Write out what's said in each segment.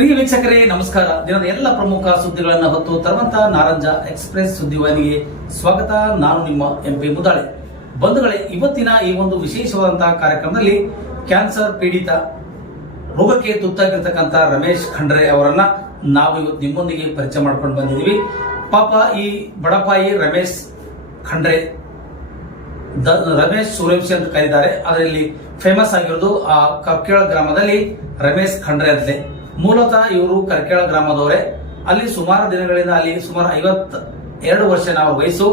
ಪ್ರಿಯ ವೀಕ್ಷಕರೇ, ನಮಸ್ಕಾರ. ದಿನದ ಎಲ್ಲ ಪ್ರಮುಖ ಸುದ್ದಿಗಳನ್ನು ಹೊತ್ತು ತರುವಂತ ನಾರಂಜ ಎಕ್ಸ್ಪ್ರೆಸ್ ಸುದ್ದಿವಾಹಿನಿಗೆ ಸ್ವಾಗತ. ನಾನು ನಿಮ್ಮ ಎಂ ಪಿ ಮುದಾಳೆ. ಬಂಧುಗಳೇ, ಇವತ್ತಿನ ಈ ಒಂದು ವಿಶೇಷವಾದಂತಹ ಕಾರ್ಯಕ್ರಮದಲ್ಲಿ ಕ್ಯಾನ್ಸರ್ ಪೀಡಿತ ರೋಗಕ್ಕೆ ತುತ್ತಾಗಿರ್ತಕ್ಕಂಥ ರಮೇಶ್ ಖಂಡ್ರೆ ಅವರನ್ನ ನಾವು ಇವತ್ತು ನಿಮ್ಮೊಂದಿಗೆ ಪರಿಚಯ ಮಾಡ್ಕೊಂಡು ಬಂದಿದ್ದೀವಿ. ಪಾಪ ಈ ಬಡಪಾಯಿ ರಮೇಶ್ ಖಂಡ್ರೆ ರಮೇಶ್ ಸೂರ್ಯವಂಶಿ ಅಂತ ಕರೀತಾರೆ. ಅದರಲ್ಲಿ ಫೇಮಸ್ ಆಗಿರೋದು ಆ ಕರ್ಕೇಳ ಗ್ರಾಮದಲ್ಲಿ ರಮೇಶ್ ಖಂಡ್ರೆ ಅಂತಲೇ. ಮೂಲತಃ ಇವರು ಕರ್ಕೇಳ ಗ್ರಾಮದವರೇ. ಅಲ್ಲಿ ಸುಮಾರು ದಿನಗಳಿಂದ ಅಲ್ಲಿ ಸುಮಾರು ಐವತ್ ಎರಡು ವರ್ಷ ನಾವು ವಯಸ್ಸು.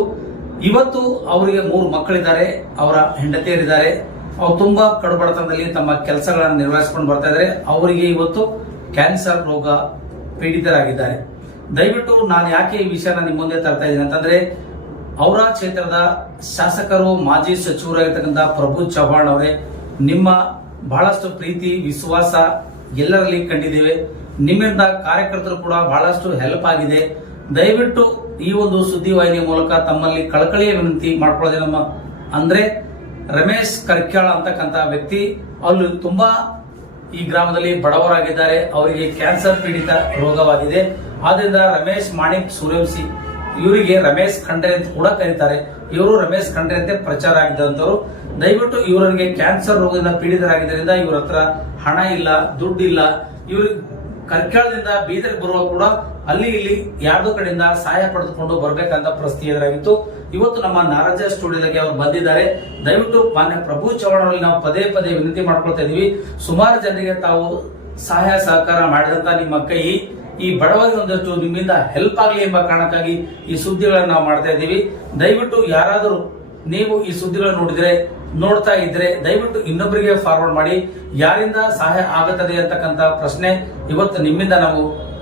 ಇವತ್ತು ಅವರಿಗೆ ಮೂರು ಮಕ್ಕಳಿದ್ದಾರೆ, ಅವರ ಹೆಂಡತಿಯರಿದ್ದಾರೆ. ಅವ್ರು ತುಂಬಾ ಕಡುಬಡತನದಲ್ಲಿ ತಮ್ಮ ಕೆಲಸಗಳನ್ನು ನಿರ್ವಹಿಸಿಕೊಂಡು ಬರ್ತಾ ಇದ್ದಾರೆ. ಅವರಿಗೆ ಇವತ್ತು ಕ್ಯಾನ್ಸರ್ ರೋಗ ಪೀಡಿತರಾಗಿದ್ದಾರೆ. ದಯವಿಟ್ಟು ನಾನು ಯಾಕೆ ಈ ವಿಷಯನ ನಿಮ್ಮ ಮುಂದೆ ತರ್ತಾ ಇದ್ದೀನಿ ಅಂತಂದ್ರೆ, ಅವರ ಕ್ಷೇತ್ರದ ಶಾಸಕರು, ಮಾಜಿ ಸಚಿವರಾಗಿರ್ತಕ್ಕಂಥ ಪ್ರಭು ಚವ್ಹಾಣ್ ಅವರೇ, ನಿಮ್ಮ ಬಹಳಷ್ಟು ಪ್ರೀತಿ, ವಿಶ್ವಾಸ ಎಲ್ಲರಲ್ಲಿ ಕಂಡಿದ್ದೀವಿ. ನಿಮ್ಮಿಂದ ಕಾರ್ಯಕರ್ತರು ಕೂಡ ಬಹಳಷ್ಟು ಹೆಲ್ಪ್ ಆಗಿದೆ. ದಯವಿಟ್ಟು ಈ ಒಂದು ಸುದ್ದಿವಾಹಿನಿಯ ಮೂಲಕ ತಮ್ಮಲ್ಲಿ ಕಳಕಳಿಯ ವಿನಂತಿ ಮಾಡ್ಕೊಳ್ಳೋದೇ ನಮ್ಮ, ಅಂದ್ರೆ ರಮೇಶ್ ಕರ್ಕ್ಯಾಳ ಅಂತಕ್ಕಂಥ ವ್ಯಕ್ತಿ, ಅಲ್ಲಿ ತುಂಬಾ ಈ ಗ್ರಾಮದಲ್ಲಿ ಬಡವರಾಗಿದ್ದಾರೆ. ಅವರಿಗೆ ಕ್ಯಾನ್ಸರ್ ಪೀಡಿತ ರೋಗವಾಗಿದೆ. ಆದ್ರಿಂದ ರಮೇಶ್ ಮಾಣಿಕ್ ಸೂರ್ಯವಂಶಿ, ಇವರಿಗೆ ರಮೇಶ್ ಖಂಡ್ರೆ ಅಂತ ಕೂಡ ಕರೀತಾರೆ. ಇವರು ರಮೇಶ್ ಖಂಡ್ರೆ ಅಂತ ಪ್ರಚಾರ ಆಗಿದ್ದಂತವರು ದಯವಿಟ್ಟು ಇವರಿಗೆ ಕ್ಯಾನ್ಸರ್ ರೋಗದಿಂದ ಪೀಡಿತರಾಗಿದ್ದರಿಂದ ಇವ್ರ ಹತ್ರ ಹಣ ಇಲ್ಲ ದುಡ್ಡಿಲ್ಲ ಇವ್ರಿಗೆ ಕರ್ಕಳದಿಂದ ಬೀದರ್ ಬರುವ ಕೂಡ ಅಲ್ಲಿ ಇಲ್ಲಿ ಯಾರ್ದೋ ಕಡೆಯಿಂದ ಸಹಾಯ ಪಡೆದುಕೊಂಡು ಬರಬೇಕಂತ ಪರಿಸ್ಥಿತಿ ಎದುರಾಗಿತ್ತು. ಇವತ್ತು ನಮ್ಮ ನಾರಾಜ ಸ್ಟುಡಿಯೋದಾಗೆ ಅವರು ಬಂದಿದ್ದಾರೆ. ದಯವಿಟ್ಟು ಮಾನ್ಯ ಪ್ರಭು ಅವರಲ್ಲಿ ನಾವು ಪದೇ ಪದೇ ವಿನಂತಿ ಮಾಡ್ಕೊಳ್ತಾ ಇದೀವಿ. ಸುಮಾರು ಜನರಿಗೆ ತಾವು ಸಹಾಯ ಸಹಕಾರ ಮಾಡಿದಂತ ನಿಮ್ಮ ಕೈ, ಈ ಬಡವರಿಗೆ ಒಂದಷ್ಟು ನಿಮ್ಮಿಂದ ಹೆಲ್ಪ್ ಆಗಲಿ ಎಂಬ ಕಾರಣಕ್ಕಾಗಿ ಈ ಸುದ್ದಿಗಳನ್ನು ನಾವು ಮಾಡ್ತಾ ಇದ್ದೀವಿ ದಯವಿಟ್ಟು ಯಾರಾದರೂ ನೀವು ಈ ಸುದ್ದಿಗಳನ್ನು ನೋಡಿದ್ರೆ ನೋಡ್ತಾ ಇದ್ರೆ ದಯವಿಟ್ಟು ಇನ್ನೊಬ್ಬರಿಗೆ ಫಾರ್ವರ್ಡ್ ಮಾಡಿ. ಯಾರಿಂದ ಸಹಾಯ ಆಗುತ್ತದೆ ಅಂತಕ್ಕಂತ ಪ್ರಶ್ನೆ ಇವತ್ತು ನಿಮ್ಮಿಂದ ನಾವು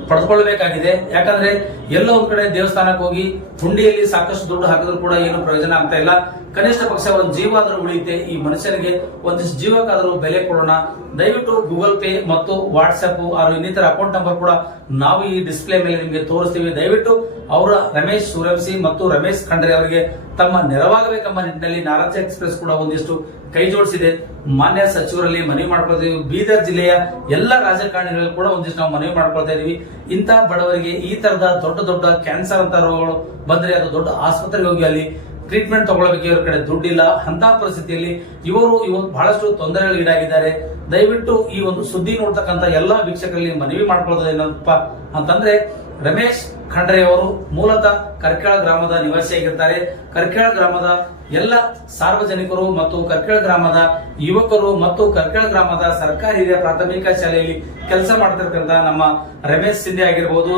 ಪಡೆದುಕೊಳ್ಬೇಕಾಗಿದೆ ಯಾಕಂದ್ರೆ ಎಲ್ಲೋ ಒಂದ್ ಕಡೆ ದೇವಸ್ಥಾನಕ್ಕೆ ಹೋಗಿ ಹುಂಡಿಯಲ್ಲಿ ಸಾಕಷ್ಟು ದುಡ್ಡು ಹಾಕಿದ್ರು ಕೂಡ ಏನು ಪ್ರಯೋಜನ ಆಗ್ತಾ ಇಲ್ಲ. ಕನಿಷ್ಠ ಪಕ್ಷ ಒಂದು ಜೀವ ಆದರೂ ಉಳಿಯುತ್ತೆ. ಈ ಮನುಷ್ಯನಿಗೆ ಒಂದಿಷ್ಟು ಜೀವಕ್ಕಾದರೂ ಬೆಲೆ ಕೊಡೋಣ. ದಯವಿಟ್ಟು ಗೂಗಲ್ ಪೇ ಮತ್ತು ವಾಟ್ಸ್ಆಪ್ ಅವರು ಇನ್ನಿತರ ಅಕೌಂಟ್ ನಂಬರ್ ಕೂಡ ನಾವು ಈ ಡಿಸ್ಪ್ಲೇ ಮೇಲೆ ನಿಮಗೆ ತೋರಿಸ್ತೀವಿ. ದಯವಿಟ್ಟು ಅವರ ರಮೇಶ್ ಸೂರ್ಯವಂಶಿ ಮತ್ತು ರಮೇಶ್ ಖಂಡ್ರೆ ಅವರಿಗೆ ತಮ್ಮ ನೆರವಾಗಬೇಕೆಂಬ ನಿಟ್ಟಿನಲ್ಲಿ ನಾರಾಜ ಎಕ್ಸ್ಪ್ರೆಸ್ ಕೂಡ ಒಂದಿಷ್ಟು ಕೈ ಜೋಡಿಸಿದೆ. ಮಾನ್ಯ ಸಚಿವರಲ್ಲಿ ಮನವಿ ಮಾಡ್ಕೊಳ್ತೀವಿ ಬೀದರ್ ಜಿಲ್ಲೆಯ ಎಲ್ಲ ರಾಜಕಾರಣಿಗಳಲ್ಲಿ ಕೂಡ ಒಂದಿಷ್ಟು ನಾವು ಮನವಿ ಮಾಡ್ಕೊಳ್ತಾ ಇದೀವಿ. ಇಂಥ ಬಡವರಿಗೆ ಈ ತರದ ದೊಡ್ಡ ದೊಡ್ಡ ಕ್ಯಾನ್ಸರ್ ಅಂತ ರೋಗಗಳು ಬಂದ್ರೆ ಅದು ದೊಡ್ಡ ಆಸ್ಪತ್ರೆಗೆ ಹೋಗಿ ಅಲ್ಲಿ ಟ್ರೀಟ್ಮೆಂಟ್ ತಗೊಳ್ಬೇಕು ಇವ್ರ ಕಡೆ ದುಡ್ಡಿಲ್ಲ. ಅಂತ ಪರಿಸ್ಥಿತಿಯಲ್ಲಿ ಇವರು ಇವತ್ತು ಬಹಳಷ್ಟು ತೊಂದರೆಗಳು ಈಡಾಗಿದ್ದಾರೆ. ದಯವಿಟ್ಟು ಈ ಒಂದು ಸುದ್ದಿ ನೋಡ್ತಕ್ಕಂತ ಎಲ್ಲಾ ವೀಕ್ಷಕರಲ್ಲಿ ಮನವಿ ಮಾಡ್ಕೊಳ್ಳೋದು ಏನಪ್ಪ ಅಂತಂದ್ರೆ, ರಮೇಶ್ ಖಂಡ್ರೆ ಅವರು ಮೂಲತಃ ಕರ್ಕೇಳ ಗ್ರಾಮದ ನಿವಾಸಿಯಾಗಿರ್ತಾರೆ. ಕರ್ಕೇಳ ಗ್ರಾಮದ ಎಲ್ಲ ಸಾರ್ವಜನಿಕರು ಮತ್ತು ಕರ್ಕೇಳ ಗ್ರಾಮದ ಯುವಕರು ಮತ್ತು ಕರ್ಕೇಳ ಗ್ರಾಮದ ಸರ್ಕಾರಿ ಪ್ರಾಥಮಿಕ ಶಾಲೆಯಲ್ಲಿ ಕೆಲಸ ಮಾಡ್ತಿರ್ತಕ್ಕಂಥ ನಮ್ಮ ರಮೇಶ್ ಸಿಂಧೆ ಆಗಿರ್ಬೋದು.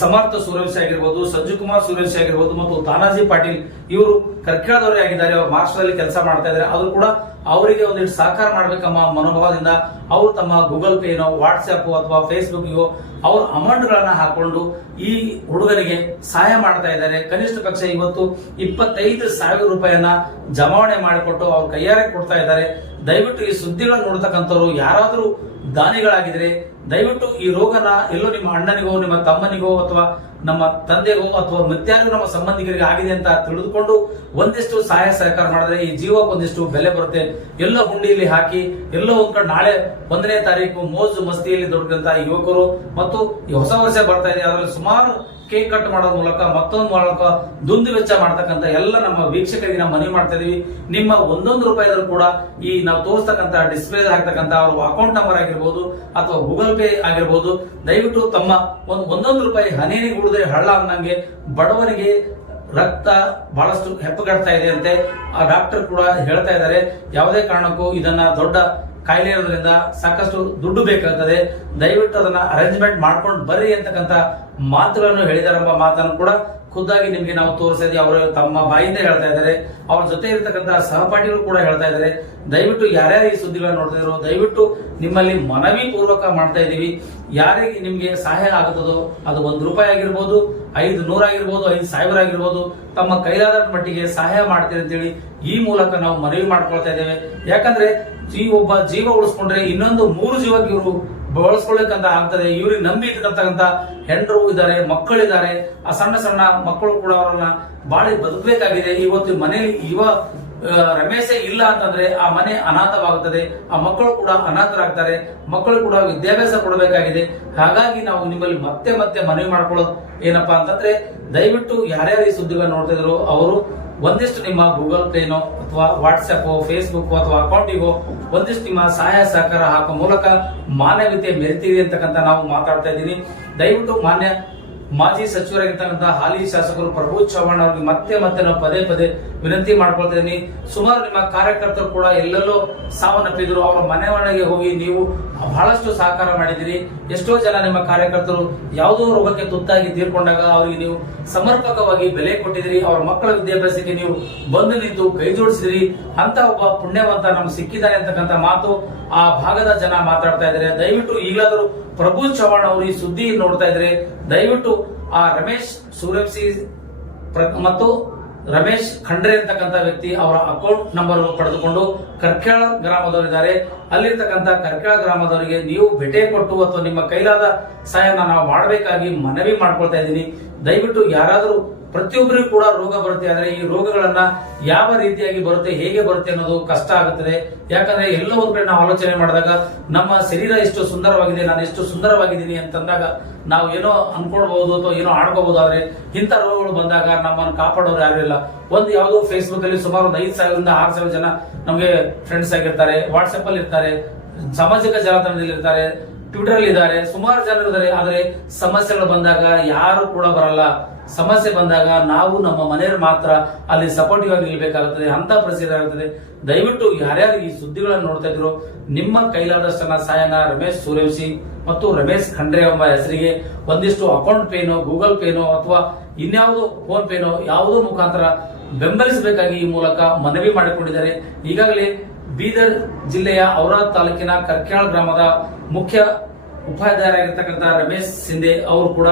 ಸಮರ್ಥ ಸೂರ್ಯವಂಶಿ ಆಗಿರ್ಬೋದು, ಸಂಜು ಕುಮಾರ್ ಸೂರ್ಯವಂಶಿ ಆಗಿರ್ಬೋದು ಮತ್ತು ತಾನಾಜಿ ಪಾಟೀಲ್, ಇವರು ಕರ್ಕೇಳದವರೇ ಆಗಿದ್ದಾರೆ. ಅವರು ಮಹಾರಾಷ್ಟ್ರದಲ್ಲಿ ಕೆಲಸ ಮಾಡ್ತಾ ಇದ್ದಾರೆ. ಆದ್ರೂ ಕೂಡ ಅವರಿಗೆ ಒಂದಿಷ್ಟು ಸಹಕಾರ ಮಾಡ್ಬೇಕಮ್ಮ ಮನೋಭಾವದಿಂದ ಅವರು ತಮ್ಮ ಗೂಗಲ್ ಪೇನೋ ವಾಟ್ಸ್ಆಪ್ ಅಥವಾ ಫೇಸ್ಬುಕ್ ಅವ್ರ ಅಮೌಂಟ್ ಗಳನ್ನ ಹಾಕೊಂಡು ಈ ಹುಡುಗರಿಗೆ ಸಹಾಯ ಮಾಡ್ತಾ ಇದ್ದಾರೆ. ಕನಿಷ್ಠ ಪಕ್ಷ ಇವತ್ತು ಇಪ್ಪತ್ತೈದು ಸಾವಿರ ರೂಪಾಯಿಯನ್ನ ಜಮಾವಣೆ ಮಾಡಿಕೊಟ್ಟು ಅವ್ರ ಕೈಯಾರೆ ಕೊಡ್ತಾ ಇದ್ದಾರೆ. ದಯವಿಟ್ಟು ಈ ಸುದ್ದಿಗಳನ್ನು ನೋಡ್ತಕ್ಕಂಥವ್ರು ಯಾರಾದರೂ ದಾನಿಗಳಾಗಿದ್ರೆ ದಯವಿಟ್ಟು ಈ ರೋಗನ ಎಲ್ಲೋ ನಿಮ್ಮ ಅಣ್ಣನಿಗೋ, ನಿಮ್ಮ ತಮ್ಮನಿಗೋ ಅಥವಾ ನಮ್ಮ ತಂದೆಗೋ ಅಥವಾ ಮತ್ಯಾರಿಗೂ, ನಮ್ಮ ಸಂಬಂಧಿಕರಿಗೆ ಆಗಿದೆ ಅಂತ ತಿಳಿದುಕೊಂಡು ಒಂದಿಷ್ಟು ಸಹಾಯ ಸಹಕಾರ ಮಾಡಿದ್ರೆ ಈ ಜೀವಕ್ಕೆ ಒಂದಿಷ್ಟು ಬೆಲೆ ಬರುತ್ತೆ. ಎಲ್ಲೋ ಹುಂಡಿಯಲ್ಲಿ ಹಾಕಿ, ಎಲ್ಲೋ ಒಂದ್ ಕಡೆ ನಾಳೆ ಒಂದನೇ ತಾರೀಕು ಮೋಜು ಮಸ್ತಿಯಲ್ಲಿ ದೊಡ್ಡಂತ ಯುವಕರು ಮತ್ತು ಈ ಹೊಸ ವರ್ಷ ಬರ್ತಾ ಇದೆ. ಅದರಲ್ಲಿ ಸುಮಾರು ಕೇಕ್ ಕಟ್ ಮಾಡೋದ್ರ ಮೂಲಕ, ಮತ್ತೊಂದು ಮೂಲಕ ದುಂದು ವೆಚ್ಚ ಮಾಡ್ತಕ್ಕಂಥ ಎಲ್ಲ ನಮ್ಮ ವೀಕ್ಷಕರಿಗೆ ನಾವು ಮನವಿ ಮಾಡ್ತಾ ಇದೀವಿ. ನಿಮ್ಮ ಒಂದೊಂದು ರೂಪಾಯಿದ್ರು ಕೂಡ ಈ ನಾವು ತೋರಿಸ್ತಕ್ಕಂಥ ಡಿಸ್ಪ್ಲೇ ಹಾಕ್ತಕ್ಕಂಥ ಅವ್ರ ಅಕೌಂಟ್ ನಂಬರ್ ಆಗಿರ್ಬೋದು ಅಥವಾ ಗೂಗಲ್ ಪೇ ಆಗಿರ್ಬೋದು, ದಯವಿಟ್ಟು ತಮ್ಮ ಒಂದು ಒಂದೊಂದು ರೂಪಾಯಿ ಹನಿಯನಿಗೆ ಉಳಿದ್ರೆ ಹಳ್ಳ ಅನ್ನಂಗೆ ಬಡವರಿಗೆ ರಕ್ತ ಬಹಳಷ್ಟು ಹೆಪ್ಪಗಡ್ತಾ ಇದೆ ಅಂತೆ. ಆ ಡಾಕ್ಟರ್ ಕೂಡ ಹೇಳ್ತಾ ಇದ್ದಾರೆ, ಯಾವುದೇ ಕಾರಣಕ್ಕೂ ಇದನ್ನ ದೊಡ್ಡ ಕಾಯಿಲೆ ಇರೋದ್ರಿಂದ ಸಾಕಷ್ಟು ದುಡ್ಡು ಬೇಕಾಗ್ತದೆ. ದಯವಿಟ್ಟು ಅದನ್ನ ಅರೇಂಜ್ಮೆಂಟ್ ಮಾಡ್ಕೊಂಡು ಬರ್ರಿ ಅಂತಕ್ಕಂಥ ಮಾತುಗಳನ್ನು ಹೇಳಿದಾರೆಂಬ ಮಾತನ್ನು ಕೂಡ ಖುದ್ದಾಗಿ ನಿಮಗೆ ನಾವು ತೋರಿಸ್ತಾ ಇದೀವಿ. ಅವರು ತಮ್ಮ ಬಾಯಿಂದ ಹೇಳ್ತಾ ಇದ್ದಾರೆ. ಅವ್ರ ಜೊತೆ ಇರತಕ್ಕಂತಹ ಸಹಪಾಠಿಗಳು ಕೂಡ ಹೇಳ್ತಾ ಇದ್ದಾರೆ. ದಯವಿಟ್ಟು ಯಾರ್ಯಾರು ಈ ಸುದ್ದಿಗಳನ್ನ ನೋಡ್ತಾ ಇದ್ರು, ದಯವಿಟ್ಟು ನಿಮ್ಮಲ್ಲಿ ಮನವಿ ಪೂರ್ವಕ ಮಾಡ್ತಾ ಇದ್ದೀವಿ ಯಾರಿಗೆ ನಿಮ್ಗೆ ಸಹಾಯ ಆಗುತ್ತದೋ, ಅದು ಒಂದು ರೂಪಾಯಿ ಆಗಿರ್ಬೋದು, ಐದು ನೂರ ಆಗಿರ್ಬೋದು, ಐದು ಸಾವಿರ ಆಗಿರ್ಬೋದು, ತಮ್ಮ ಕೈಲಾದ ಮಟ್ಟಿಗೆ ಸಹಾಯ ಮಾಡ್ತೀರಿ ಅಂತೇಳಿ ಈ ಮೂಲಕ ನಾವು ಮನವಿ ಮಾಡ್ಕೊಳ್ತಾ ಇದ್ದೇವೆ. ಯಾಕಂದ್ರೆ ಈ ಒಬ್ಬ ಜೀವ ಉಳಿಸ್ಕೊಂಡ್ರೆ ಇನ್ನೊಂದು ಮೂರು ಜೀವಕ್ಕೆ ಇವರು ಬಳಸ್ಕೊಳ್ಳಿಕ್ಕಂತ ಆಗ್ತದೆ. ಇವ್ರಿಗೆ ನಂಬಿ ಹೆಂಡರು ಇದ್ದಾರೆ, ಮಕ್ಕಳಿದ್ದಾರೆ. ಆ ಸಣ್ಣ ಸಣ್ಣ ಮಕ್ಕಳು ಕೂಡ ಅವರನ್ನ ಬಾಳಿ ಬದುಕಬೇಕಾಗಿದೆ. ಇವತ್ತು ಮನೆಯಲ್ಲಿ ಯುವ ರಮೇಶೇ ಇಲ್ಲ ಅಂತಂದ್ರೆ ಆ ಮನೆ ಅನಾಥವಾಗುತ್ತದೆ. ಆ ಮಕ್ಕಳು ಕೂಡ ಅನಾಥರಾಗ್ತಾರೆ. ಮಕ್ಕಳು ಕೂಡ ವಿದ್ಯಾಭ್ಯಾಸ ಕೊಡಬೇಕಾಗಿದೆ. ಹಾಗಾಗಿ ನಾವು ನಿಮ್ಮಲ್ಲಿ ಮತ್ತೆ ಮತ್ತೆ ಮನವಿ ಮಾಡ್ಕೊಳ್ಳೋದು ಏನಪ್ಪಾ ಅಂತಂದ್ರೆ ದಯವಿಟ್ಟು ಯಾರ್ಯಾರು ಈ ಸುದ್ದಿಗಳನ್ನ ನೋಡ್ತಿದ್ರು ಅವರು ಒಂದಿಷ್ಟು ನಿಮ್ಮ ಗೂಗಲ್ ಪೇನೋ ಅಥವಾ ವಾಟ್ಸ್ಆಪ್ ಫೇಸ್ಬುಕ್ ಅಥವಾ ಅಕೌಂಟಿಗೋ ಒಂದಿಷ್ಟು ನಿಮ್ಮ ಸಹಾಯ ಸಹಕಾರ ಹಾಕೋ ಮೂಲಕ ಮಾನವೀಯತೆ ಮೆರಿತೀರಿ ಅಂತಕ್ಕಂಥ ನಾವು ಮಾತಾಡ್ತಾ ಇದ್ದೀನಿ ದಯವಿಟ್ಟು ಮಾನ್ಯ ಮಾಜಿ ಸಚಿವರಾಗಿರ್ತಕ್ಕಂಥ ಹಾಲಿ ಶಾಸಕರು ಪ್ರಭು ಚವ್ಹಾಣ್ ಅವರಿಗೆ ಮತ್ತೆ ಮತ್ತೆ ನಾವು ಪದೇ ಪದೇ ವಿನಂತಿ ಮಾಡ್ಕೊಳ್ತಾ ಇದ್ದೀನಿ ಸುಮಾರು ನಿಮ್ಮ ಕಾರ್ಯಕರ್ತರು ಕೂಡ ಎಲ್ಲೆಲ್ಲೋ ಸಾವನ್ನಪ್ಪಿದ್ರು. ಅವರ ಮನೆ ಮನೆಗೆ ಹೋಗಿ ನೀವು ಬಹಳಷ್ಟು ಸಹಕಾರ ಮಾಡಿದಿರಿ. ಎಷ್ಟೋ ಜನ ನಿಮ್ಮ ಕಾರ್ಯಕರ್ತರು ಯಾವುದೋ ರೋಗಕ್ಕೆ ತುತ್ತಾಗಿ ತೀರ್ಕೊಂಡಾಗ ಅವರಿಗೆ ನೀವು ಸಮರ್ಪಕವಾಗಿ ಬೆಲೆ ಕೊಟ್ಟಿದಿರಿ. ಅವರ ಮಕ್ಕಳ ವಿದ್ಯಾಭ್ಯಾಸಕ್ಕೆ ನೀವು ಬಂದು ನಿಂತು ಕೈ ಜೋಡಿಸಿದಿರಿ. ಅಂತ ಒಬ್ಬ ಪುಣ್ಯವಂತ ನಮ್ಗೆ ಸಿಕ್ಕಿದ್ದಾರೆ ಅಂತಕ್ಕಂಥ ಮಾತು ಆ ಭಾಗದ ಜನ ಮಾತಾಡ್ತಾ ಇದ್ದಾರೆ. ದಯವಿಟ್ಟು ಈಗಲಾದರೂ ಪ್ರಭು ಚವ್ಹಾಣ್ ಅವರು ಈ ಸುದ್ದಿ ನೋಡ್ತಾ ಇದ್ರೆ ದಯವಿಟ್ಟು ಆ ರಮೇಶ್ ಸೂರ್ಯಪ್ಸಿ ಮತ್ತು ರಮೇಶ್ ಖಂಡ್ರೆ ಅಂತಕ್ಕಂಥ ವ್ಯಕ್ತಿ ಅವರ ಅಕೌಂಟ್ ನಂಬರ್ ಪಡೆದುಕೊಂಡು ಕರ್ಕಳ ಗ್ರಾಮದವರಿದ್ದಾರೆ. ಅಲ್ಲಿರ್ತಕ್ಕಂಥ ಕರ್ಕಳ ಗ್ರಾಮದವರಿಗೆ ನೀವು ಭೇಟಿ ಕೊಟ್ಟು ಅಥವಾ ನಿಮ್ಮ ಕೈಲಾದ ಸಹಾಯನ ನಾವು ಮಾಡಬೇಕಾಗಿ ಮನವಿ ಮಾಡ್ಕೊಳ್ತಾ ಇದ್ದೀನಿ. ದಯವಿಟ್ಟು ಯಾರಾದರೂ ಪ್ರತಿಯೊಬ್ಬರಿಗೂ ಕೂಡ ರೋಗ ಬರುತ್ತೆ. ಆದ್ರೆ ಈ ರೋಗಗಳನ್ನ ಯಾವ ರೀತಿಯಾಗಿ ಬರುತ್ತೆ, ಹೇಗೆ ಬರುತ್ತೆ ಅನ್ನೋದು ಕಷ್ಟ ಆಗುತ್ತದೆ. ಯಾಕಂದ್ರೆ ಎಲ್ಲ ಕಡೆ ನಾವು ಆಲೋಚನೆ ಮಾಡಿದಾಗ, ನಮ್ಮ ಶರೀರ ಎಷ್ಟು ಸುಂದರವಾಗಿದೆ, ನಾನು ಎಷ್ಟು ಸುಂದರವಾಗಿದ್ದೀನಿ ಅಂತಂದಾಗ ನಾವು ಏನೋ ಅನ್ಕೊಳ್ಬಹುದು ಅಥವಾ ಏನೋ ಆಡ್ಕೋಬಹುದು ಆದ್ರೆ ಇಂಥ ರೋಗಗಳು ಬಂದಾಗ ನಮ್ಮನ್ನು ಕಾಪಾಡೋರು ಯಾರು ಇಲ್ಲ. ಒಂದು ಯಾವುದೋ ಫೇಸ್ಬುಕ್ ಅಲ್ಲಿ ಸುಮಾರು ಒಂದು ಐದು ಸಾವಿರದಿಂದ ಆರು ಸಾವಿರ ಜನ ನಮಗೆ ಫ್ರೆಂಡ್ಸ್ ಆಗಿರ್ತಾರೆ ವಾಟ್ಸ್ಆಪ್ ಅಲ್ಲಿ ಇರ್ತಾರೆ, ಸಾಮಾಜಿಕ ಜಾಲತಾಣದಲ್ಲಿ ಇರ್ತಾರೆ ಟ್ವಿಟರ್ ಅಲ್ಲಿ ಇದ್ದಾರೆ, ಸುಮಾರು ಜನರು ಇದ್ದಾರೆ ಆದ್ರೆ ಸಮಸ್ಯೆಗಳು ಬಂದಾಗ ಯಾರು ಕೂಡ ಬರಲ್ಲ. ಸಮಸ್ಯೆ ಬಂದಾಗ ನಾವು ನಮ್ಮ ಮನೆಯವರು ಮಾತ್ರ ಅಲ್ಲಿ ಸಪೋರ್ಟಿವ್ ಆಗಿ ನಿಲ್ಬೇಕಾಗುತ್ತದೆ, ಅಂತ ಪರಿಸ್ಥಿತಿ ಆಗುತ್ತದೆ. ದಯವಿಟ್ಟು ಯಾರ್ಯಾರು ಈ ಸುದ್ದಿಗಳನ್ನು ನೋಡ್ತಾ ಇದ್ರು, ನಿಮ್ಮ ಕೈಲಾದಷ್ಟನ್ನ ಸಹಾಯನ ರಮೇಶ್ ಸೂರ್ಯವಂಶಿ ಮತ್ತು ರಮೇಶ್ ಖಂಡ್ರೆ ಎಂಬ ಹೆಸರಿಗೆ ಒಂದಿಷ್ಟು ಅಕೌಂಟ್ ಪೇನೋ, ಗೂಗಲ್ ಪೇನೋ ಅಥವಾ ಇನ್ಯಾವುದೋ ಫೋನ್ ಪೇನೋ ಯಾವುದೋ ಮುಖಾಂತರ ಬೆಂಬಲಿಸಬೇಕಾಗಿ ಈ ಮೂಲಕ ಮನವಿ ಮಾಡಿಕೊಂಡಿದ್ದಾರೆ. ಈಗಾಗಲೇ ಬೀದರ್ ಜಿಲ್ಲೆಯ ಔರಾದ ತಾಲೂಕಿನ ಕರ್ಕ್ಯಾಳ್ ಗ್ರಾಮದ ಮುಖ್ಯ ಉಪಾಧ್ಯಾಯರಾಗಿರ್ತಕ್ಕಂಥ ರಮೇಶ್ ಸಿಂಧೆ ಅವರು ಕೂಡ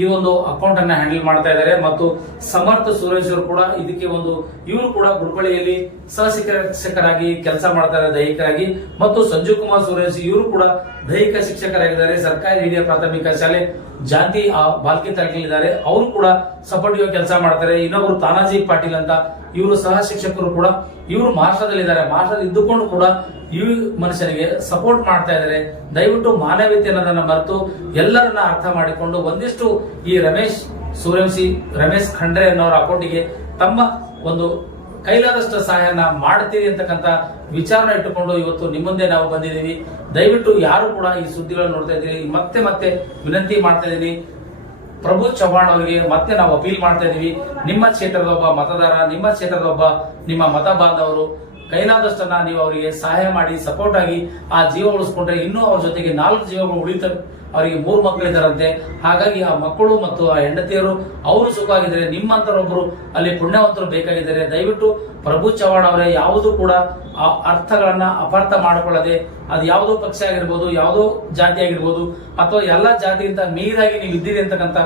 ಈ ಒಂದು ಅಕೌಂಟ್ ಅನ್ನ ಹ್ಯಾಂಡಲ್ ಮಾಡ್ತಾ ಇದ್ದಾರೆ. ಮತ್ತು ಸಮರ್ಥ ಸುರೇಶ್ ಅವರು ಕೂಡ ಇದಕ್ಕೆ ಒಂದು, ಇವರು ಕೂಡ ಗುರುಪಳ್ಳಿಯಲ್ಲಿ ಸಹ ಶಿಕ್ಷಕರಾಗಿ ಕೆಲಸ ಮಾಡ್ತಾರೆ ದೈಹಿಕರಾಗಿ. ಮತ್ತು ಸಂಜೀವ್ ಕುಮಾರ್ ಸುರೇಶ್, ಇವರು ಕೂಡ ದೈಹಿಕ ಶಿಕ್ಷಕರಾಗಿದ್ದಾರೆ. ಸರ್ಕಾರಿ ಹಿರಿಯ ಪ್ರಾಥಮಿಕ ಶಾಲೆ, ಜಾಂತಿ ಬಾಲ್ಕಿ ತಾಲೂಕಿನಲ್ಲಿದ್ದಾರೆ ಅವರು ಕೂಡ ಸಪೋರ್ಟಿವ್ ಕೆಲಸ ಮಾಡ್ತಾರೆ. ಇನ್ನೊಬ್ರು ತಾನಾಜಿ ಪಾಟೀಲ್ ಅಂತ ಇವರು ಸಹ ಶಿಕ್ಷಕರು ಕೂಡ. ಇವರು ಮಹಾರಾಷ್ಟ್ರದಲ್ಲಿದ್ದಾರೆ ಮಹಾರಾಷ್ಟ್ರದಲ್ಲಿ ಇದ್ದುಕೊಂಡು ಕೂಡ ಈ ಮನುಷ್ಯನಿಗೆ ಸಪೋರ್ಟ್ ಮಾಡ್ತಾ ಇದ್ದಾರೆ. ದಯವಿಟ್ಟು ಮಾನವೀಯತೆ ಅನ್ನೋದನ್ನ ಮರೆತು ಎಲ್ಲರನ್ನ ಅರ್ಥ ಮಾಡಿಕೊಂಡು ಒಂದಿಷ್ಟು ಈ ರಮೇಶ್, ಸೂರ್ಯವಂಶಿ, ರಮೇಶ್ ಖಂಡ್ರೆ ಅನ್ನೋರ ಅಕೌಂಟಿಗೆ ತಮ್ಮ ಒಂದು ಕೈಲಾದಷ್ಟು ಸಹಾಯನ ಮಾಡ್ತೀರಿ ಅಂತಕ್ಕಂಥ ವಿಚಾರನ ಇಟ್ಟುಕೊಂಡು ಇವತ್ತು ನಿಮ್ಮ ಮುಂದೆ ನಾವು ಬಂದಿದ್ದೀವಿ. ದಯವಿಟ್ಟು ಯಾರು ಕೂಡ ಈ ಸುದ್ದಿಗಳನ್ನು ನೋಡ್ತಾ ಇದ್ದೀರಿ. ಮತ್ತೆ ಮತ್ತೆ ವಿನಂತಿ ಮಾಡ್ತಾ ಇದ್ದೀನಿ. ಪ್ರಭು ಚವ್ಹಾಣ್ ಅವರಿಗೆ ಮತ್ತೆ ನಾವು ಅಪೀಲ್ ಮಾಡ್ತಾ ಇದ್ದೀವಿ. ನಿಮ್ಮ ಕ್ಷೇತ್ರದ ಒಬ್ಬ ಮತದಾರ, ನಿಮ್ಮ ಕ್ಷೇತ್ರದ ಒಬ್ಬ ನಿಮ್ಮ ಮತ ಬಾಂಧವರು ಕೈಲಾದಷ್ಟನ್ನ ನೀವು ಅವರಿಗೆ ಸಹಾಯ ಮಾಡಿ ಸಪೋರ್ಟ್ ಆಗಿ ಆ ಜೀವ ಉಳಿಸ್ಕೊಂಡ್ರೆ ಇನ್ನೂ ಅವ್ರ ಜೊತೆಗೆ ನಾಲ್ಕು ಜೀವಗಳು ಉಳಿತವೆ ಅವರಿಗೆ ಮೂರು ಮಕ್ಕಳು ಇದ್ದಾರಂತೆ. ಹಾಗಾಗಿ ಆ ಮಕ್ಕಳು ಮತ್ತು ಆ ಹೆಂಡತಿಯರು, ಅವರು ಸುಖವಾಗಿದ್ದಾರೆ ನಿಮ್ಮಂತರೊಬ್ಬರು ಅಲ್ಲಿ ಪುಣ್ಯವಂತರು ಬೇಕಾಗಿದ್ದಾರೆ. ದಯವಿಟ್ಟು ಪ್ರಭು ಚವ್ಹಾಣ್ ಅವರೇ, ಯಾವುದು ಕೂಡ ಆ ಅರ್ಥಗಳನ್ನ ಅಪಾರ್ಥ ಮಾಡಿಕೊಳ್ಳದೆ, ಅದು ಯಾವುದೋ ಪಕ್ಷ ಆಗಿರ್ಬೋದು, ಯಾವುದೋ ಜಾತಿ ಆಗಿರ್ಬೋದು, ಅಥವಾ ಎಲ್ಲ ಜಾತಿಗಿಂತ ಮೀರಾಗಿ ನೀವು ಇದ್ದೀರಿ ಅಂತಕ್ಕಂಥ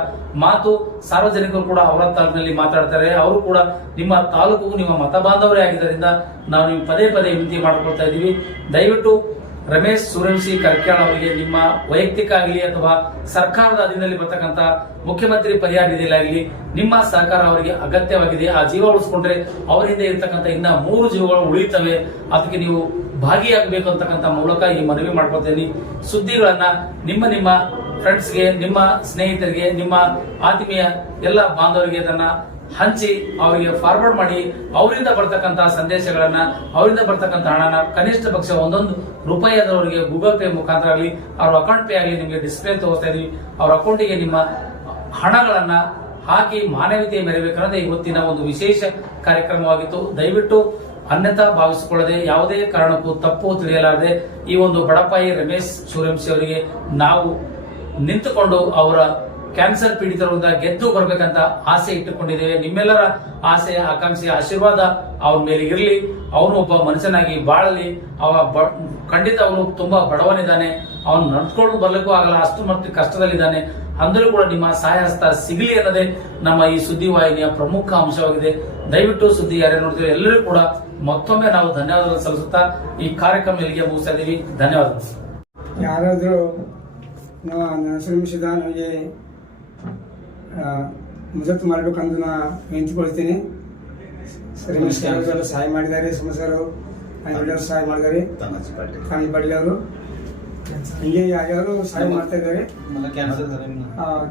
ಮಾತು ಸಾರ್ವಜನಿಕರು ಕೂಡ ಅವರ ತಾಲೂಕಿನಲ್ಲಿ ಮಾತಾಡ್ತಾರೆ. ಅವರು ಕೂಡ ನಿಮ್ಮ ತಾಲೂಕು ನಿಮ್ಮ ಮತ ಬಾಂಧವರೇ ಆಗಿದ್ದರಿಂದ ನಾವು ನೀವು ಪದೇ ಪದೇ ವಿನಂತಿ ಮಾಡ್ಕೊಳ್ತಾ ಇದ್ದೀವಿ. ದಯವಿಟ್ಟು ರಮೇಶ್ ಸೂರ್ಯವಂಶಿ ಕರ್ಕ್ಯಾಳ್ ಅವರಿಗೆ ನಿಮ್ಮ ವೈಯಕ್ತಿಕ ಆಗಲಿ ಅಥವಾ ಸರ್ಕಾರದ ಅಧೀನದಲ್ಲಿ ಬರ್ತಕ್ಕಂತ ಮುಖ್ಯಮಂತ್ರಿ ಪರಿಹಾರ ನಿಧಿಯಲ್ಲಾಗಲಿ ನಿಮ್ಮ ಸಹಕಾರ ಅವರಿಗೆ ಅಗತ್ಯವಾಗಿದೆ. ಆ ಜೀವ ಉಳಿಸ್ಕೊಂಡ್ರೆ ಅವರಿಂದ ಇರ್ತಕ್ಕಂಥ ಇನ್ನ ಮೂರು ಜೀವಗಳು ಉಳಿಯುತ್ತವೆ ಅದಕ್ಕೆ ನೀವು ಭಾಗಿಯಾಗಬೇಕು ಅಂತಕ್ಕಂಥ ಮೂಲಕ ಈ ಮನವಿ ಮಾಡ್ಕೊಳ್ತೇನೆ. ಸುದ್ದಿಗಳನ್ನ ನಿಮ್ಮ ನಿಮ್ಮ ಫ್ರೆಂಡ್ಸ್ಗೆ, ನಿಮ್ಮ ಸ್ನೇಹಿತರಿಗೆ, ನಿಮ್ಮ ಆತ್ಮೀಯ ಎಲ್ಲ ಬಾಂಧವರಿಗೆ ಅದನ್ನ ಹಂಚಿ ಅವರಿಗೆ ಫಾರ್ವರ್ಡ್ ಮಾಡಿ ಅವರಿಂದ ಬರ್ತಕ್ಕಂತಹ ಸಂದೇಶಗಳನ್ನ, ಅವರಿಂದ ಬರ್ತಕ್ಕಂಥ ಹಣನ ಕನಿಷ್ಠ ಪಕ್ಷ ಒಂದೊಂದು ರೂಪಾಯಿ ಆದವರಿಗೆ ಗೂಗಲ್ ಪೇ ಮುಖಾಂತರ ಆಗಲಿ, ಅವ್ರ ಅಕೌಂಟ್ ಪೇ ಆಗಲಿ ನಿಮಗೆ ಡಿಸ್ಪ್ಲೇ ತೋರಿಸ್ತಾ ಇದೀವಿ. ಅವ್ರ ಅಕೌಂಟಿಗೆ ನಿಮ್ಮ ಹಣಗಳನ್ನ ಹಾಕಿ ಮಾನವೀಯತೆ ಮೆರಬೇಕನ್ನೋದೇ ಇವತ್ತಿನ ಒಂದು ವಿಶೇಷ ಕಾರ್ಯಕ್ರಮವಾಗಿತ್ತು. ದಯವಿಟ್ಟು ಅನ್ಯತಾ ಭಾವಿಸಿಕೊಳ್ಳದೆ, ಯಾವುದೇ ಕಾರಣಕ್ಕೂ ತಪ್ಪು ತಿಳಿಯಲಾರದೆ, ಈ ಒಂದು ಬಡಪಾಯಿ ರಮೇಶ್ ಸೂರ್ಯಂಶಿ ಅವರಿಗೆ ನಾವು ನಿಂತುಕೊಂಡು ಅವರ ಕ್ಯಾನ್ಸರ್ ಪೀಡಿತರಿಂದ ಗೆದ್ದು ಬರ್ಬೇಕಂತ ಆಸೆ ಇಟ್ಟುಕೊಂಡಿದ್ದೇವೆ. ನಿಮ್ಮೆಲ್ಲರ ಆಸೆ, ಆಕಾಂಕ್ಷೆ, ಆಶೀರ್ವಾದ ಅವನ ಮೇಲೆ ಇರಲಿ. ಅವನು ಒಬ್ಬ ಮನುಷ್ಯನಾಗಿ ಬಾಳಲಿ. ಅವ ಖಂಡಿತ ಅವನು ತುಂಬಾ ಬಡವನಿದ್ದಾನೆ. ಅವನು ನಡ್ಕೊಂಡು ಬರ್ಲಿಕ್ಕೂ ಆಗಲ್ಲ. ಅಷ್ಟು ಮತ್ತೆ ಕಷ್ಟದಲ್ಲಿದ್ದಾನೆ. ಅಂದರೂ ಕೂಡ ನಿಮ್ಮ ಸಹಾಯ ಹಸ್ತ ಸಿಗಲಿ ಅನ್ನೋದೇ ನಮ್ಮ ಈ ಸುದ್ದಿ ವಾಹಿನಿಯ ಪ್ರಮುಖ ಅಂಶವಾಗಿದೆ. ದಯವಿಟ್ಟು ಸುದ್ದಿ ಯಾರೇ ನೋಡ್ತೀವಿ ಎಲ್ಲರೂ ಕೂಡ ಮತ್ತೊಮ್ಮೆ ನಾವು ಧನ್ಯವಾದ ಸಲ್ಲಿಸುತ್ತಾ ಈ ಕಾರ್ಯಕ್ರಮ ಇಲ್ಲಿಗೆ ಮುಗಿಸ್ತಾ ಇದ್ದೀವಿ. ಧನ್ಯವಾದಗಳು. ಯಾರಾದರೂ ನಾವು ನಮಗೆ ಮದತ್ತು ಮಾಡಬೇಕಂದು ನಾ ವಿನಂತಿಕೊಳ್ತೀನಿ ರಮೇಶ್ ಅವರು ಸಹಾಯ ಮಾಡಿದ್ದಾರೆ ಸುಮಸರು ಅವರು. ಸಹಾಯ ಮಾಡಿದ್ದಾರೆ. ತನಜ್ ಪಾಟೀಲ್. ಅವರು. ಹೀಗೆ ಯಾರ್ಯಾರು ಸಹಾಯ ಮಾಡ್ತಾ ಇದ್ದಾರೆ ಕ್ಯಾನ್ಸರ್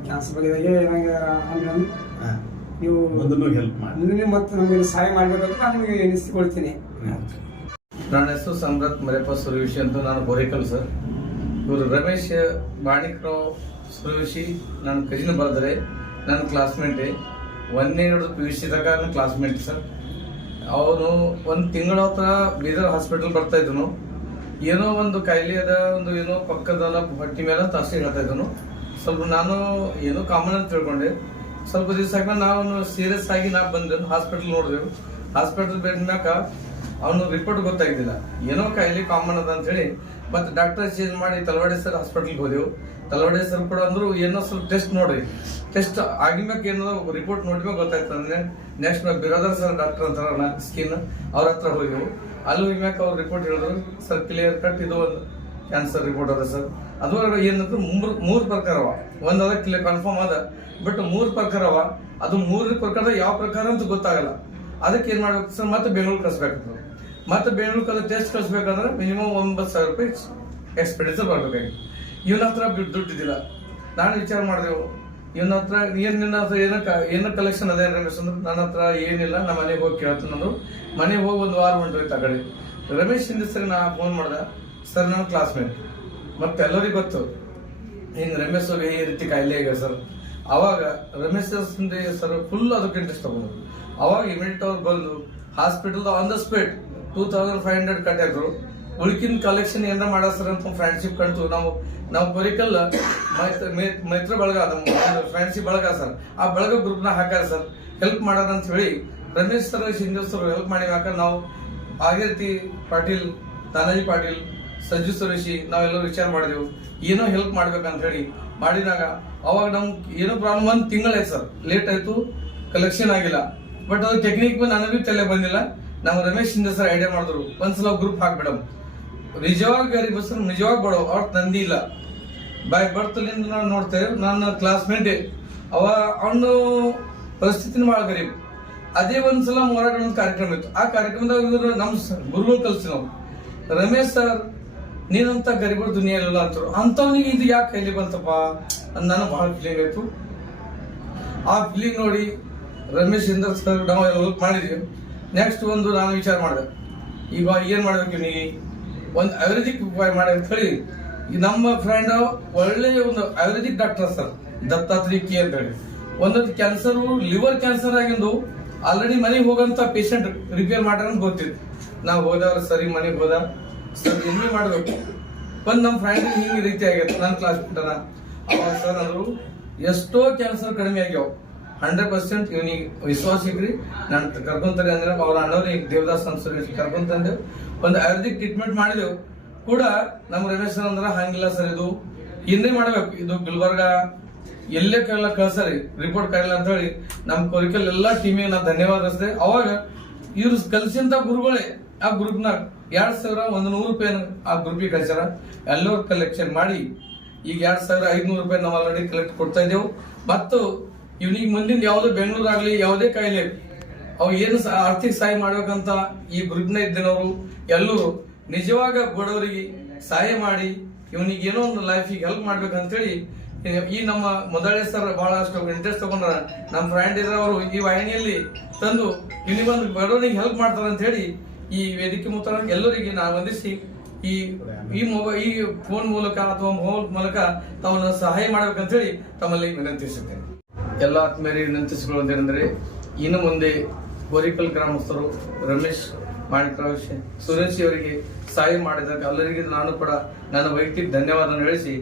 ಕ್ಯಾನ್ಸರ್ ಬಗ್ಗೆ ನೀವು ಮುಂದೂ ಹೆಲ್ಪ್ ಮಾಡಿ. ಮುಂದೆ ಮತ್ತೆ ನಮಗೆ ಸಹಾಯ ಮಾಡಬೇಕಂತ ನಾನು ನಿಮಗೆ ಎನಿಸಿಕೊಳ್ತೀನಿ ನನ್ನ ಹೆಸರು ಸಮ್ರತ್ ಮರೆಪ್ಪ ಸುರೇಶಿ ಅಂತ ನಾನು ಬೋರೇಕಲ್ ಸರ್. ಇವರು ರಮೇಶ್ ಮಾಣಿಕ್ರಾವ್ ಸುರೇಶಿ ನನ್ನ ಕಜಿನ್ ಬರ್ತಾರೆ ನನ್ನ ಕ್ಲಾಸ್ಮೇಟ್ ಒಂದೇ ಹಿಡಿದು ಪಿ ಯು ಸಿ ತನಕ ನನ್ನ ಕ್ಲಾಸ್ಮೇಟ್ ಸರ್ ಅವನು ಒಂದು ತಿಂಗಳ ಹತ್ರ ಬೀದರ್ ಹಾಸ್ಪಿಟಲ್ ಬರ್ತಾ ಇದ್ದನು ಏನೋ ಒಂದು ಕಾಯಿಲೆ ಅದ, ಒಂದು ಏನೋ ಪಕ್ಕದ ಹೊಟ್ಟಿ ಮೇಲೆ ತಾಸೆ ಹೇಳ್ತಾ ಇದ್ದನು. ಸ್ವಲ್ಪ ನಾನು ಏನೋ ಕಾಮನ್ ಅಂತ ತಿಳ್ಕೊಂಡೆ. ಸ್ವಲ್ಪ ದಿವಸ ನಾವು ಸೀರಿಯಸ್ ಆಗಿ ನಾ ಬಂದೆವು ಹಾಸ್ಪಿಟಲ್ ನೋಡಿದೆವು. ಹಾಸ್ಪಿಟಲ್ ಬಂದ್ಮ್ಯಾಕ ಅವನು ರಿಪೋರ್ಟ್ ಗೊತ್ತಾಗಿದ್ದಿಲ್ಲ ಏನೋ ಕಾಯಿಲೆ ಕಾಮನ್ ಅದ ಅಂತ ಹೇಳಿ ಮತ್ತೆ ಡಾಕ್ಟರ್ ಚೇಂಜ್ ಮಾಡಿ ತಲವಾಡೆ ಸರ್ ಹಾಸ್ಪಿಟಲ್ಗೆ ಹೋದೆವು. ತಲವಾಡೆ ಸರ್ ಕೂಡ ಅಂದ್ರು ಏನೋ ಸ್ವಲ್ಪ ಟೆಸ್ಟ್ ನೋಡ್ರಿ. ಟೆಸ್ಟ್ ಆಗಿಮ್ಯಾಕ ಏನೋ ರಿಪೋರ್ಟ್ ನೋಡಿದ್ರೆ ಗೊತ್ತಾಯ್ತು ಅಂದ್ರೆ ನೆಕ್ಸ್ಟ್ ಬಿರೋದರ್ ಸರ್ ಡಾಕ್ಟರ್ ಅಂತಾರ ಸ್ಕಿನ್ ಅವ್ರ ಹತ್ರ ಹೋದೆವು. ಅಲ್ಲಿ ಹೋಗ್ಮ್ಯಾಕ ಅವ್ರು ರಿಪೋರ್ಟ್ ಹೇಳಿದ್ರು. ಸರ್ ಕ್ಲಿಯರ್ ಕಟ್ ಇದು ಒಂದು ಕ್ಯಾನ್ಸರ್ ರಿಪೋರ್ಟ್ ಅದ ಸರ್ ಅದು ಏನಂದ್ರೆ ಮೂರು ಮೂರು ಪ್ರಕಾರ ಅವ. ಒಂದ್ ಅದ ಕ್ಲಿಯರ್ ಕನ್ಫರ್ಮ್ ಅದ. ಬಟ್ ಮೂರು ಪ್ರಕಾರ ಅವ. ಅದು ಮೂರು ಪ್ರಕಾರ ಯಾವ ಪ್ರಕಾರ ಅಂತ ಗೊತ್ತಾಗಲ್ಲ. ಅದಕ್ಕೆ ಏನ್ ಮಾಡ್ಬೇಕು ಸರ್ ಮತ್ತೆ ಬೆಂಗಳೂರು ಕಳ್ಸ್ಬೇಕು ಮತ್ತೆ ಬೆಂಗಳೂರು ಟೆಸ್ಟ್ ಕಳಿಸ್ಬೇಕಂದ್ರೆ ಮಿನಿಮಮ್ ಒಂಬತ್ತು ಸಾವಿರ ರೂಪಾಯಿ ಎಕ್ಸ್ಪೆಂಡಿಚರ್ ಮಾಡ್ಬೇಕು ಇವನ ಹತ್ರ ದುಡ್ಡು ದುಡ್ಡಿದ್ದಿಲ್ಲ. ನಾನು ವಿಚಾರ ಮಾಡಿದೆವು ಇವನ ಹತ್ರ ಏನು ನಿನ್ನ ಹತ್ರ ಏನ ಏನೋ ಏನ ಕಲೆಕ್ಷನ್ ಅದೇ ರಮೇಶ್ ಅಂದ್ರೆ ನನ್ನ ಹತ್ರ ಏನಿಲ್ಲ ನಮ್ಮ ಮನೆಗೆ ಹೋಗಿ ಕೇಳ್ತೀನಿ ನಾನು ಮನೆಗೆ ಹೋಗಿ ಒಂದು ವಾರ ಹೊಂಟೋಯ್ತು ಆ ಕಡೆ. ರಮೇಶ್ ಹಿಂದೆ ಸರಿ ನಾ ಫೋನ್ ಮಾಡ್ದೆ ಸರ್ ನನ್ನ ಕ್ಲಾಸ್ಮೇಟ್ ಮತ್ತೆ ಎಲ್ಲರಿಗೂ ಗೊತ್ತು ಹಿಂಗ್ ರಮೇಶ್ ಅವ್ರಿಗೆ ಈ ರೀತಿ ಕಾಯಿಲೆ ಈಗ ಸರ್ ಅವಾಗ ರಮೇಶ್ ಸರ್ ಫುಲ್ ಅದಕ್ಕೆ ಇಂಟ್ರೆಸ್ಟ್ ತಗೊಂಡು. ಅವಾಗ ಇಮಿಡಿಯೇಟ್ ಅವ್ರು ಬಂದು hospital on the spot two thousand five hundred ಕಟ್ಟಿದ್ರು ಉಳ್ಕಿನ ಕಲೆಕ್ಷನ್ ಏನಾರ ಮಾಡೋ ಸರ್ ಅಂತ ಫ್ರೆಂಡ್ಶಿಪ್ ಕಂತು. ನಾವು ನಾವು ಬರಿಕಲ್ ಮೈತ್ರ ಬಳಗ ಫ್ರೆಂಡ್ಶಿಪ್ ಬಳಗ ಸರ್. ಆ ಬಳಗ ಗ್ರೂಪ್ನ ಹಾಕಾರ ಸರ್. ಹೆಲ್ಪ್ ಮಾಡೋಣ ಅಂತ ಹೇಳಿ Ramesh sir Shinde sir help ಮಾಡಿ ಯಾಕಂದ್ರೆ ನಾವು ಅದೇ ಪಾಟೀಲ್, ತಾನಾಜಿ ಪಾಟೀಲ್, ಸಜ್ಜು ಸುರೇಶಿ, ನಾವೆಲ್ಲರೂ ವಿಚಾರ ಮಾಡಿದೆವು. ಏನೋ ಹೆಲ್ಪ್ ಮಾಡ್ಬೇಕಂತ ಹೇಳಿ ಮಾಡಿದಾಗ ಅವಾಗ ನಮ್ಗೆ ಏನೋ ಪ್ರಾಬ್ಲಮ್ ಒಂದು ತಿಂಗಳಾಯ್ತು ಸರ್. ಲೇಟ್ ಆಯ್ತು ಕಲೆಕ್ಷನ್ ಆಗಿಲ್ಲ. ಬಟ್ ಅದು ಟೆಕ್ನಿಕ್ ನನಗೂ ತಲೆ ಬಂದಿಲ್ಲ. ನಾವು ರಮೇಶ್ ಇಂದ ಸರ್ ಐಡಿಯಾ ಮಾಡಿದ್ರು. ಒಂದ್ಸಲ ಗ್ರೂಪ್ ಹಾಕ್ಬಿಡಮ್ ನಿಜವಾಗಿ ಗಾರಿ ಸರ್ ನಿಜವಾಗಿ ಬಡವ ಅವ್ರ ತಂದಿ ಇಲ್ಲ. ಬೈ ಬರ್ತಲಿಂದ ನಾನು ನೋಡ್ತೇವೆ ನನ್ನ ಕ್ಲಾಸ್ಮೇಟ್ ಅವ ಅವನು ಪರಿಸ್ಥಿತಿನ ಭಾಳ ಗರೀಬ್. ಅದೇ ಒಂದ್ಸಲ ಹೋರಾಟ ಒಂದು ಕಾರ್ಯಕ್ರಮ ಇತ್ತು. ಆ ಕಾರ್ಯಕ್ರಮದಾಗ ಇವರು ನಮ್ಮ ಗುರುಗಳು ಕಲ್ಸಿ ನಾವು ರಮೇಶ್ ಸರ್ ನೀನಂತ ಗರಿಬರು ದುನಿಯಾ ಇಲ್ಲ ಅಂತರು ಅಂತವನಿಗೆ ಇದು ಯಾಕೆ ಕೈಲಿ ಬಂತಪ್ಪ? ಅಂತ ನನಗೆ ಬಹಳ ಫೀಲಿಂಗ್ ಆಯ್ತು. ಆ ಫೀಲಿಂಗ್ ನೋಡಿ ರಮೇಶ್ ಇಂದ್ರ ಸರ್ ನಾವು ಮಾಡಿದ್ವಿ. ನೆಕ್ಸ್ಟ್ ಒಂದು ನಾನು ವಿಚಾರ ಮಾಡಿದೆ. ಈಗ ಏನು ಮಾಡ್ಬೇಕು ಇವನಿಗೆ ಒಂದು ಆಯುರ್ವೇದಿಕ್ ಉಪಾಯ ಮಾಡಿ ಅಂತ ಹೇಳಿ. ನಮ್ಮ ಫ್ರೆಂಡ್ ಒಳ್ಳೆಯ ಒಂದು ayurvedic doctor sir Dattatri K ಅಂತ ಒಂದೊಂದು ಕ್ಯಾನ್ಸರ್ ಲಿವರ್ ಕ್ಯಾನ್ಸರ್ ಆಗಿಂದು ಆಲ್ರೆಡಿ ಮನೆಗೆ ಹೋಗಂತ ಪೇಷಂಟ್ ರಿಪೇರ್ ಮಾಡ್ಯಾರ ಅಂತ ಗೊತ್ತಿತ್ತು. ನಾವು ಹೋದವ್ರ ಸರಿ, ಮನೆಗೆ ಹೋದ. ಸರ್ ಎಮ್ಮೆ ಮಾಡಬೇಕು. ಬಂದು ನಮ್ಮ ಫ್ರೆಂಡ್ ಹಿಂಗ್ ರೀತಿ ಆಗೈತೆ ನನ್ನ ಕ್ಲಾಸ್ ಬಿಟ್ಟನ. ಅವಾಗ ಸರ್ ಅಂದರು, ಎಷ್ಟೋ ಕ್ಯಾನ್ಸರ್ ಕಡಿಮೆ ಆಗ್ಯಾವ. ಹಂಡ್ರೆಡ್ ಪರ್ಸೆಂಟ್ ಇವನಿಗೆ ವಿಶ್ವಾಸ ಇಕ್ರಿ ನಾನು ಕರ್ಕೊಂತಾರೆ ಅಂದ್ರೆ ಅವ್ರ ಅಣ್ಣವ್ರಿಗೆ ದೇವದಾಸ್ ಸಂಸ್ಥೆ ಕರ್ಕೊಂತಂದೆವು ಒಂದು ಆಯುರ್ವೇದಿಕ್ ಟ್ರೀಟ್ಮೆಂಟ್ ಮಾಡಿದೆವು. ಕೂಡ ನಮ್ಮ ರಮೇಶ್ ಸರ್ ಅಂದ್ರ ಹಂಗಿಲ್ಲ ಸರ್ ಇದು. ಹಿಂದೆ ಮಾಡ್ಬೇಕು. ಇದು ಗುಲ್ಬರ್ಗ ಎಲ್ಲೇ ಕೈಲ ಕಳ್ಸರಿ. ರಿಪೋರ್ಟ್ ಕರೆಯಲ್ಲ ಅಂತ ಹೇಳಿ ನಮ್ಮ ಕೊರಿಕಲ್ ಎಲ್ಲಾ ಟೀಮಿಗೆ ಧನ್ಯವಾದ ಅಷ್ಟೇ ಅವಾಗ ಇವ್ರು ಕಲ್ಸಿಂತ ಗುರುಗಳೇ ಆ ಗ್ರೂಪ್ನಾಗ ಎರಡ್ ಸಾವಿರ ಒಂದ್ ನೂರು ರೂಪಾಯಿ ಆ ಗ್ರೂಪಿಗೆ ಕಳ್ಸ್ಯಾರ. ಎಲ್ಲರೂ ಕಲೆಕ್ಷನ್ ಮಾಡಿ ಈಗ ಎರಡ್ ಸಾವಿರ ಐದ್ನೂರು ರೂಪಾಯಿ ನಾವು ಆಲ್ರೆಡಿ ಕಲೆಕ್ಟ್ ಕೊಡ್ತಾ ಇದ್ದೇವೆ. ಮತ್ತು ಇವನಿಗೆ ಮುಂದಿನ ಯಾವುದೇ ಬೆಂಗಳೂರು ಆಗ್ಲಿ ಯಾವುದೇ ಕಾಯಿಲೆ, ಅವು ಏನು ಆರ್ಥಿಕ ಸಹಾಯ ಮಾಡ್ಬೇಕಂತ ಈ ಗ್ರೂಪ್ನ ಇದ್ದಿನವರು ಎಲ್ಲರೂ ನಿಜವಾಗ ಬಡವರಿಗೆ ಸಹಾಯ ಮಾಡಿ ಇವನಿಗೆ ಏನೋ ಒಂದು ಲೈಫಿಗೆ ಹೆಲ್ಪ್ ಮಾಡ್ಬೇಕಂತೇಳಿ, ಈ ನಮ್ಮ ಮೊದಲ ಸರ್ ಬಹಳಷ್ಟು ಇಂಟ್ರೆಸ್ಟ್ ತಗೊಂಡ್ರ ನಮ್ಮ ಫ್ರೆಂಡ್ ಇದ್ರ ಅವರು ಈ ವಾಹಿನಿಯಲ್ಲಿ ತಂದು ಇವನಿಗೊಂದು ಬಡವರಿಗೆ ಹೆಲ್ಪ್ ಮಾಡ್ತಾರೆ ಅಂತ ಹೇಳಿ ಈ ವೇದಿಕೆ ಮುಖಾಂತರ ಎಲ್ಲರಿಗೆ ನಾನು ವಂದಿಸಿ ಈ ಈ ಮೊಬೈಲ್ ಈ ಫೋನ್ ಮೂಲಕ ಅಥವಾ ಮೊಬೈಲ್ ಮೂಲಕ ತಾವನ್ನು ಸಹಾಯ ಮಾಡ್ಬೇಕಂತ ಹೇಳಿ ತಮ್ಮಲ್ಲಿ ವಿನಂತಿಸುತ್ತೇನೆ. ಎಲ್ಲ ಆತ್ಮೀಯರಿಗೆ ವಿನಂತಿಸಿಕೊಳ್ಳುವುದೇನೆಂದರೆ ಇನ್ನು ಮುಂದೆ ಗೋರಿಕಲ್ ಗ್ರಾಮಸ್ಥರು ರಮೇಶ್ ಮಾಣಿಕರಾವ್ ಸುರೇಶ್ ಅವರಿಗೆ ಸಹಾಯ ಮಾಡಿದಾಗ ಎಲ್ಲರಿಗೆ ನಾನು ಕೂಡ ನನ್ನ ವೈಯಕ್ತಿಕ ಧನ್ಯವಾದ ಹೇಳಿಸಿ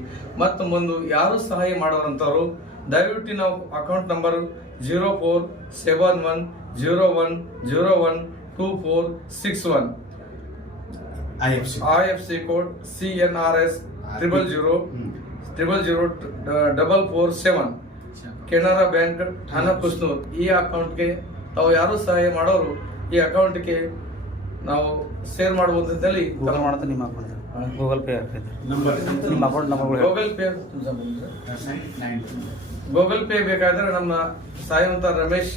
ಮತ್ತು ಮುಂದೆ ಯಾರು ಸಹಾಯ ಮಾಡೋರಂತವರು ದಯವಿಟ್ಟು ನಾವು account number zero four seven one zero one zero one two four six one. I F C. I F C code C N R S triple zero triple zero double four seven. Canara bank Thana Kushnoor ಈ ಅಕೌಂಟ್ಗೆ ತಾವು ಯಾರು ಸಹಾಯ ಮಾಡೋರು ಈ ಅಕೌಂಟ್ಗೆ ನಾವು share ಮಾಡುವಂತಲ್ಲಿ Google ಮಾಡೋದು ನಿಮ್ಮ ಅಕೌಂಟ್ ಗೂಗಲ್ ಪೇ ನಂಬರ್ ನಿಮ್ಮ ಅಕೌಂಟ್ ನಂಬರ್ಗಳು ಗೂಗಲ್ ಪೇ ಗೂಗಲ್ ಪೇ ಬೇಕಾದ್ರೆ ನಮ್ಮ ಸಾಯಂತ ರಮೇಶ್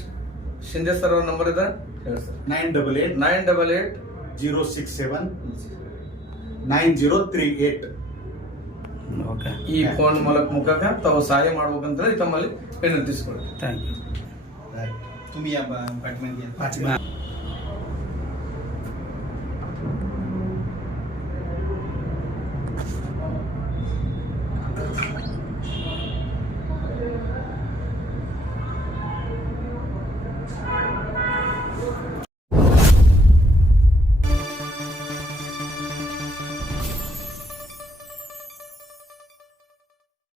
ಶಿಂದೆ ಸರ್ ಅವ್ರ ನಂಬರ್ ಇದೆ. Nine double eight nine double eight zero six seven nine zero three eight ಈ ಫೋನ್ ಮೂಲಕ ಮುಖಾಂತರ ತಾವು ಸಹಾಯ ಮಾಡ್ಬೇಕಂತ ತಮ್ಮಲ್ಲಿ ವಿನಂತಿಸಿಕೊಳ್ಳುತ್ತೆ ಥ್ಯಾಂಕ್ ಯು